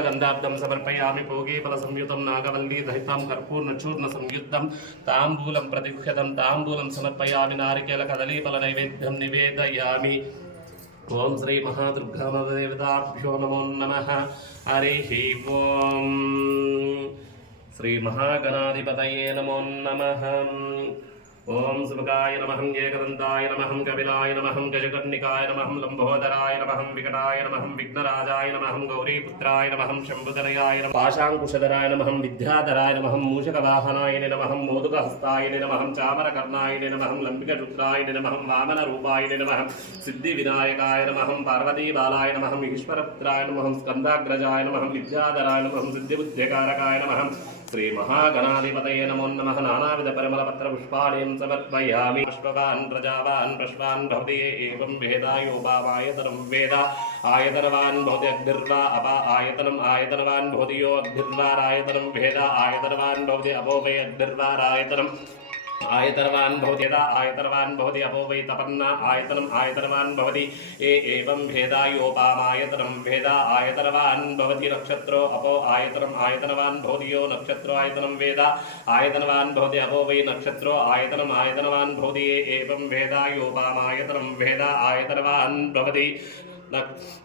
गंधाब्दं समर्पयामि भोगे फलसंयुतं नागवल्ली दहितं कर्पूर्णचूर्ण संयुक्तं ताम्बूलं प्रतिगृह्यतं ताम्बूलं समर्पयामि नारिकेल कदलीफल नैवेद्यं निवेदयामि। ओम श्री महादुर्गादेवताभ्यो नमो नमः। हरिः ओम श्री महागणाधिपतये नमो नमः। ओम सुमुखाय नमः, एकदन्ताय नमः, कपिलाय नमः, गजकर्णिकाय नमः, लंबोदराय नमः, विकटाय नमः, विघ्नराजाय नमः, गौरीपुत्राय नमः, शंभुधराय नमः, पाशांकुशधराय नमः, विद्याधराय नमः, मूषकवाहनाय नमः, मोदकहस्ताय नमः, चामरकर्णाय नमः, लंबिकरुद्राय नमः, वामनरूपाय नमः, सिद्धिविनायकाय नमः, पार्वतीबालाय नमः, ईश्वरपुत्राय नमः, स्कन्धाग्रजाय नमः, विद्याधराय नमः, सिद्धिबुद्धिकारकाय नमः। श्री महागणाधिपतये नमो नमः। नानाविध परिमलपत्र पुष्पाणि समर्पयामि। पुष्पवान् प्रजावान् पुष्पान् भवति एवं वेदायोपामायतनं वेद आयतनवान् भवति अग्निर्वा अपा आयतनम् आयतनवान् भवति यो अग्निर्वारायतनं वेद आयतनवान् भवति अपो वै अग्निर्वारायतनम् आयतनवान् भवति यदा आयतनवान् भवति अपो वै तपन्ना आयतनम् आयतनवान् भवति एवं भेदायोपामायतनं भेदा आयतनवान् भवति नक्षत्रो अपो आयतनम् आयतनवान् भवति यो नक्षत्रो आयतनं वेद आयतनवान् भवति अपो वै नक्षत्रो आयतनम् आयतनवान् भवति एवं भेदायोपामायतनं भेदा आयतनवान् भवति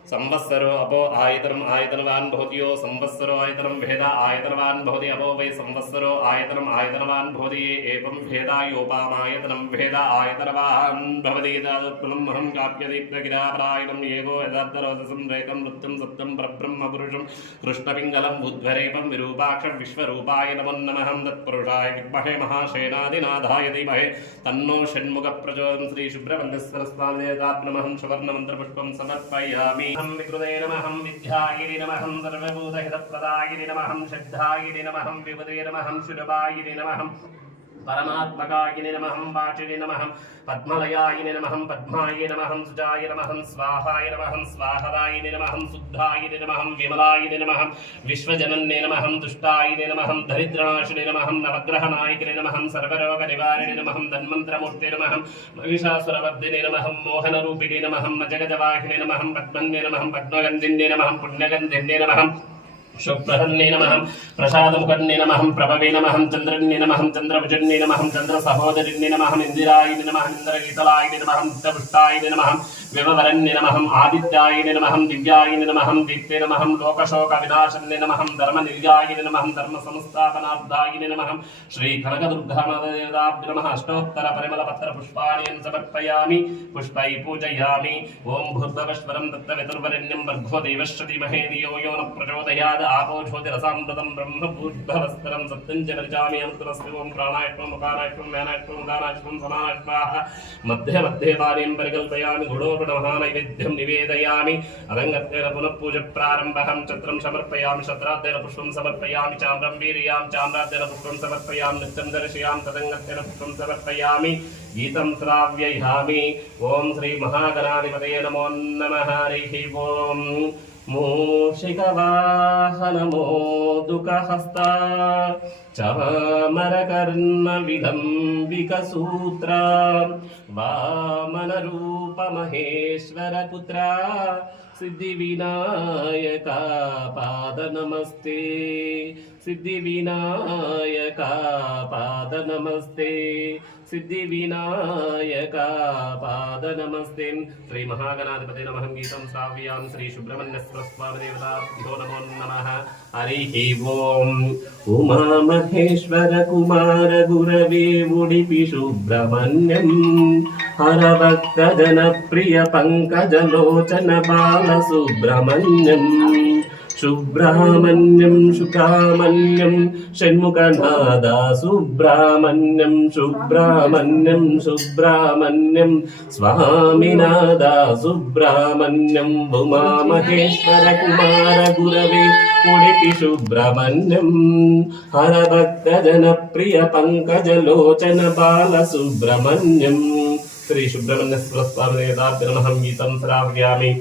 संवत्सरो अपो आयतनम् आयतनवान् भवति यो संवत्सरो आयतनं भेदा आयतनवान् भवति अपो वै संवत्सरो आयतनम् आयतनवान् भवति एवं भेदायोपामायतनं भेदा आयतनवान् भवति। तदुत्पलमहं काप्यदीप्तगिरापरायणं येगो यदात्तरोदसं रेकं नृत्यं सत्यं परब्रह्म पुरुषं कृष्णपिङ्गलं बुद्ध्वरेपं विरूपाक्षं विश्वरूपाय नमो नमः। तत्पुरुषाय विद्महे महासेनाधिनाथाय धीमहि तन्नो षण्मुखः प्रचोदयात्। श्री शुभ्रवन्यस्वरस्वामिदेवताभ्यो सुवर्णमन्त्रपुष्पं समर्पयामि। विकृते नमः, विद्यायै नमः, सर्वभूतहितप्रदायै नमः, श्रद्धायै नमः, विभूते नमः, शुरभायै नमः, परमात्मकाय नमः, वाचिने नमः, पद्मलयाय नमः, पद्माय नमः, सुजाय नमः, स्वाहाय नमः, स्वाहदाय नमः, शुद्धाय नमः, विमलाय नमः, विश्वजनन्ये नमः, दुष्टाय नमः, दरिद्रनाशिने नमः, नवग्रहनायिके नमः, सर्वरोगनिवारिणे नमः, धन्वन्तरमूर्ते नमः, महिषासुरवर्धिने नमः, मोहनरूपिणे नमः, जगजवाहिने नमः, पद्मन्ये नमः, पद्मगन्धिन्ये नमः, पुण्यगन्धिन्ये नमः, शुभ्रहन्ये नमः, प्रसादमुखन्ये नमः, प्रभवे नमः, चन्द्रन्ये नमः, चन्द्रभुजन्ये नमः, चन्द्रसहोदरिन्ये नमः, इन्दिराय नमः, इन्द्रगीतलाय नमः, नित्यपुष्टाय नमः, विभवरन्ये नमः, आदित्याय नमः, दिव्याय नमः, दीप्ते नमः, लोकशोकविनाशन्ये नमः, धर्मनिर्याय नमः, धर्मसंस्थापनार्थाय नमः। श्री कनकदुर्गामातादेवताभ्यो नमः। अष्टोत्तरपरिमलपत्रपुष्पाणि समर्पयामि, पुष्पैः पूजयामि। ओं भूर्भुवस्वरं तत्सवितुर्वरेण्यं भर्गो देवस्य धीमहि धियो यो न प्रचोदयात्। आपो ज्योतिरसामृतं ब्रह्म भूर्भुवस्वरं सत्यं च वचामि। अमृतमस्ति। ओं प्राणायामं उपानायामं ज्ञानायामं दानायामं समानायामः मध्ये मध्ये पानीं परिकल्पयामि। गुणोपनमहानैवेद्यं निवेदयामि। अदङ्गत्वेन पुनः पूजा प्रारम्भः। छत्रं समर्पयामि, छत्राद्येन पुष्पं समर्पयामि, चाम्रं वीर्यां चाम्राद्येन पुष्पं समर्पयामि, नित्यं दर्शयामि, तदङ्गत्वेन पुष्पं समर्पयामि, गीतं श्राव्ययामि। ओं श्री महागणाधिपतये नमो नमः। हरिः ओं मूषिकवाहनमोदुकहस्ता चामरकर्णविलम्बिकसूत्रा वामनरूपमहेश्वरपुत्रा सिद्धिविनायका पादनमस्ते, सिद्धिविनायका पादनमस्ते, सिद्धिविनायका पादनमस्ते। श्री महागणाधिपते नमः। गीतं श्राव्यामि। श्री सुब्रह्मण्यस्वरस्वामिदेवताभ्यो नमो नमः। हरिः ओं उमामहेश्वर कुमार गुरवे उडुपि सुब्रह्मण्यं हरभक्तजनप्रिय पङ्कजलोचन बालसुब्रह्मण्यं सुब्रह्मण्यं सुब्रह्मण्यं षण्मुखनादा सुब्रह्मण्यं सुब्रह्मण्यं सुब्रह्मण्यं स्वामिनादा सुब्रह्मण्यं उमामहेश्वर कुमार गुरवे उडुपि सुब्रह्मण्यं हरभक्तजनप्रिय पङ्कजलोचन बालसुब्रह्मण्यं। श्री सुब्रह्मण्यस्वरस्वामिदेवताभ्यो नमः। गीतं श्राव्यामि।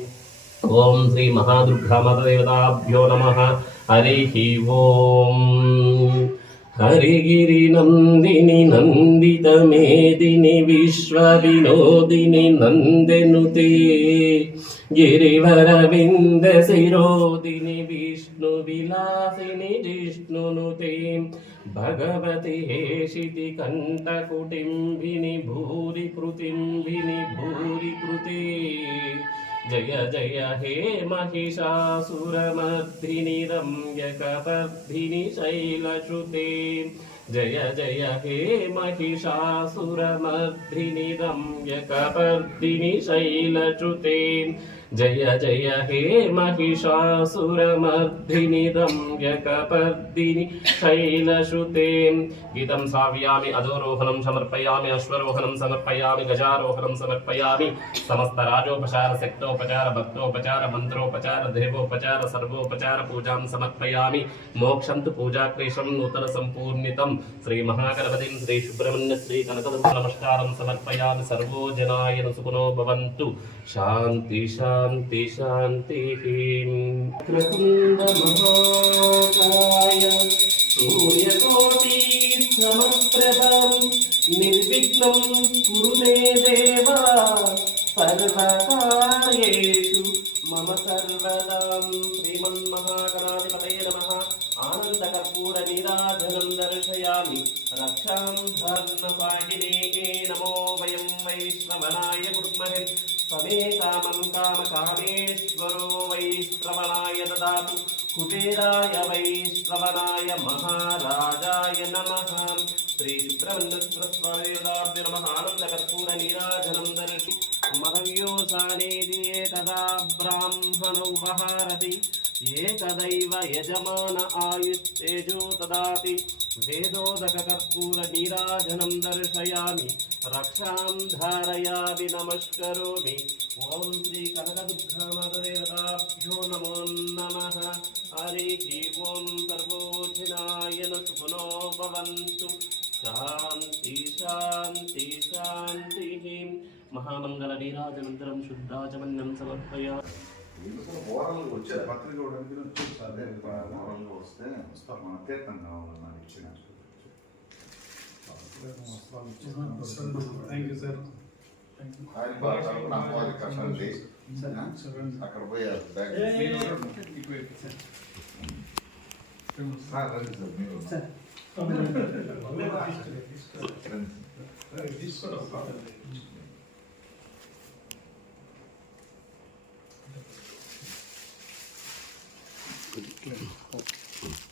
ओं श्री महादुर्गामातादेवताभ्यो नमः। हरिः ओं हरिगिरिनन्दिनि नन्दितमेदिनि विश्वविनोदिनि नन्देनुते गिरिवरविन्दशिरोदिनि विष्णु विष्णुविलासिनि जिष्णुनुते भगवति हेशिति कण्ठकुटिम्बिनि भूरि कृते जय जय हे महिषासुरमर्दिनि रम्यकपर्दिनि शैलश्रुते जय जय हे महिषासुरमर्दिनि रम्यकपर्दिनि शैलश्रुते जय जय हे महिषासुरमर्दिनि रम्यकपर्दिनि शैलश्रुते गीतं श्रावयामि अधोरोहणं समर्पयामि अश्वरोहणं समर्पयामि गजारोहणं समर्पयामि समस्त राजोपचार शक्तोपचार भक्तोपचार मंत्रोपचार देवोपचार सर्वोपचार पूजां समर्पयामि मोक्षं तु पूजाक्लेशं नूतन संपूर्णितं श्री महागणपतिं श्री सुब्रह्मण्य श्री कनकदुर्गा नमस्कारं समर्पयामि सर्वो जनाय सुखिनो भवन्तु शान्ति शान्ति शान्तिः क्रतुण्ड महाकाय सूर्यकोटि समप्रभं निर्विघ्नं कुरु मे देव सर्वकार्येषु मम सर्वदां श्रीमन्महागणाधिपतये नमः आनन्दकर्पूरनीराजनं दर्शयामि रक्षां धर्मपाहिने नमो वयं वैश्रवणाय कुर्महे समे कामं कामकामेश्वरो वैश्रवणाय ददातु कुबेराय वैश्रवणाय महाराजाय नमः श्री सुब्रह्मण्यस्वामिनाभ्यो नमः आनन्दकर्पूरनीराजनं दर्शि महव्योसानेदिये तदा ब्राह्मणोपहारति एकदैव यजमान आयुस्तेजो ददाति वेदोदककर्पूरनीराजनं दर्शयामि रक्षां धारयामि नमस्करोमि ॐ श्री कनकदुर्गामातदेवताभ्यो नमो नमः हरिः ॐ सर्वोजनाय सुखिनो भवन्तु शान्ति शान्ति शान्तिः महामंगल नीराजनंतरं शुद्धाचमन्यं समर्पयामि ఓవరాల్గా వచ్చారు పత్రిక ఇవ్వడానికి అదే ఓవరాల్గా వస్తారు మన తీర్థం కావాలన్నా ఇచ్చిన అక్కడ పోయారు Good.